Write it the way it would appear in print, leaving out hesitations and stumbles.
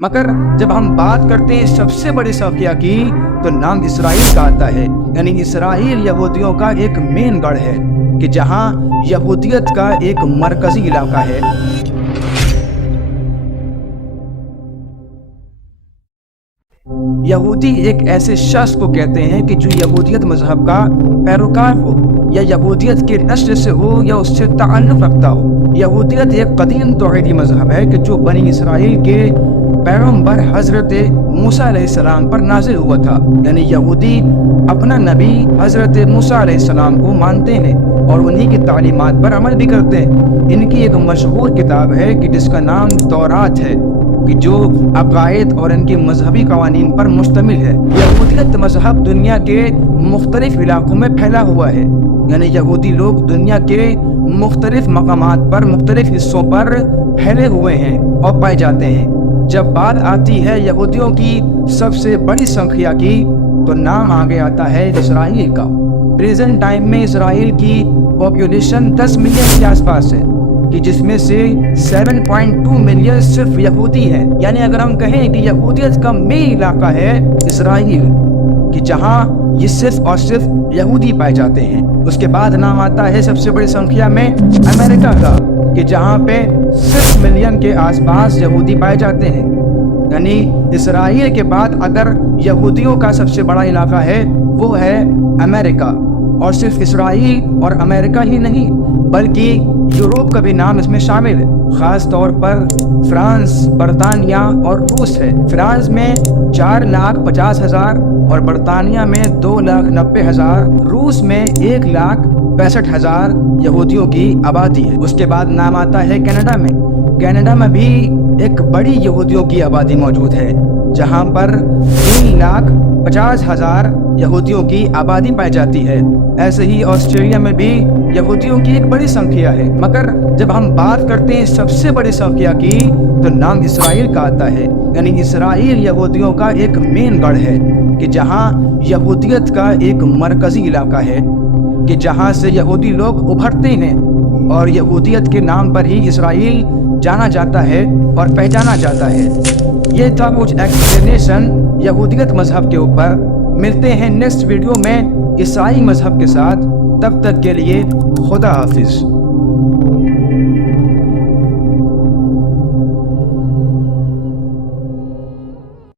मगर जब हम बात करते हैं सबसे बड़े साफिया की तो नाम इसराइल का आता है। यानी इसराइल यहूदियों का एक मेन गढ़ है कि जहां यहूदियत का एक मरकजी इलाका है। यहूदी एक ऐसे शख्स को कहते हैं कि जो यहूदियत मजहब का पैरोकार हो या यहूदियत के नस्ल से हो या उससे ताल्लुक़ रखता हो। यहूदियत एक कदीम तौहीदी मजहब है कि जो बनी इसराइल के पैगंबर हज़रत मूसा अलैहिस्सलाम पर नाज़िल हुआ था। यानी यहूदी अपना नबी हज़रत मूसा अलैहिस्सलाम को मानते हैं और उन्हीं की तालीमात पर अमल भी करते हैं। इनकी एक मशहूर किताब है कि जिसका नाम तौरात है कि जो अक़ायद और इनके मजहबी कवानीन पर मुश्तमिल है। यहूदियत मजहब दुनिया के मुख्तलिफ इलाकों में फैला हुआ है। यानी यहूदी लोग दुनिया के मुख्तलिफ मकामात पर मुख्तलिफ हिस्सों पर फैले हुए हैं और पाए जाते हैं। जब बात आती है यहूदियों की सबसे बड़ी संख्या की तो नाम आगे आता है इसराइल का। प्रेजेंट टाइम में इसराइल की पॉपुलेशन 10 मिलियन के आसपास है कि जिसमें से 7.2 मिलियन सिर्फ यहूदी है। यानी अगर हम कहें कि यहूदियत का मेन इलाका है इसराइल कि जहां ये सिर्फ और सिर्फ यहूदी पाए जाते हैं। उसके बाद नाम आता है सबसे बड़ी संख्या में अमेरिका का कि जहां पे 6 मिलियन के आसपास यहूदी पाए जाते हैं। यानी इसराइल के बाद अगर यहूदियों का सबसे बड़ा इलाका है वो है अमेरिका। और सिर्फ इसराइल और अमेरिका ही नहीं बल्कि यूरोप का भी नाम इसमें शामिल है। ख़ास तौर पर फ्रांस, बरतानिया और रूस है। फ्रांस में 4,50,000 और बरतानिया में 2,90,000, रूस में 1,65,000 यहूदियों की आबादी है। उसके बाद नाम आता है कनाडा में। कनाडा में भी एक बड़ी यहूदियों की आबादी मौजूद है जहां पर 3,50,000 यहूदियों की आबादी पाई जाती है। ऐसे ही ऑस्ट्रेलिया में भी यहूदियों की एक बड़ी संख्या है। मगर जब हम बात करते हैं सबसे बड़ी संख्या की तो नाम इसराइल का आता है। यानी इसराइल यहूदियों का एक मेन गढ़ है कि जहां यहूदियत का एक मरकजी इलाका है कि जहां से यहूदी लोग उभरते हैं और यहूदियत के नाम पर ही इसराइल जाना जाता है और पहचाना जाता है। ये था कुछ एक्सप्लेनेशन यहूदियत मजहब के ऊपर। मिलते हैं नेक्स्ट वीडियो में ईसाई मजहब के साथ। तब तक के लिए खुदा हाफिज।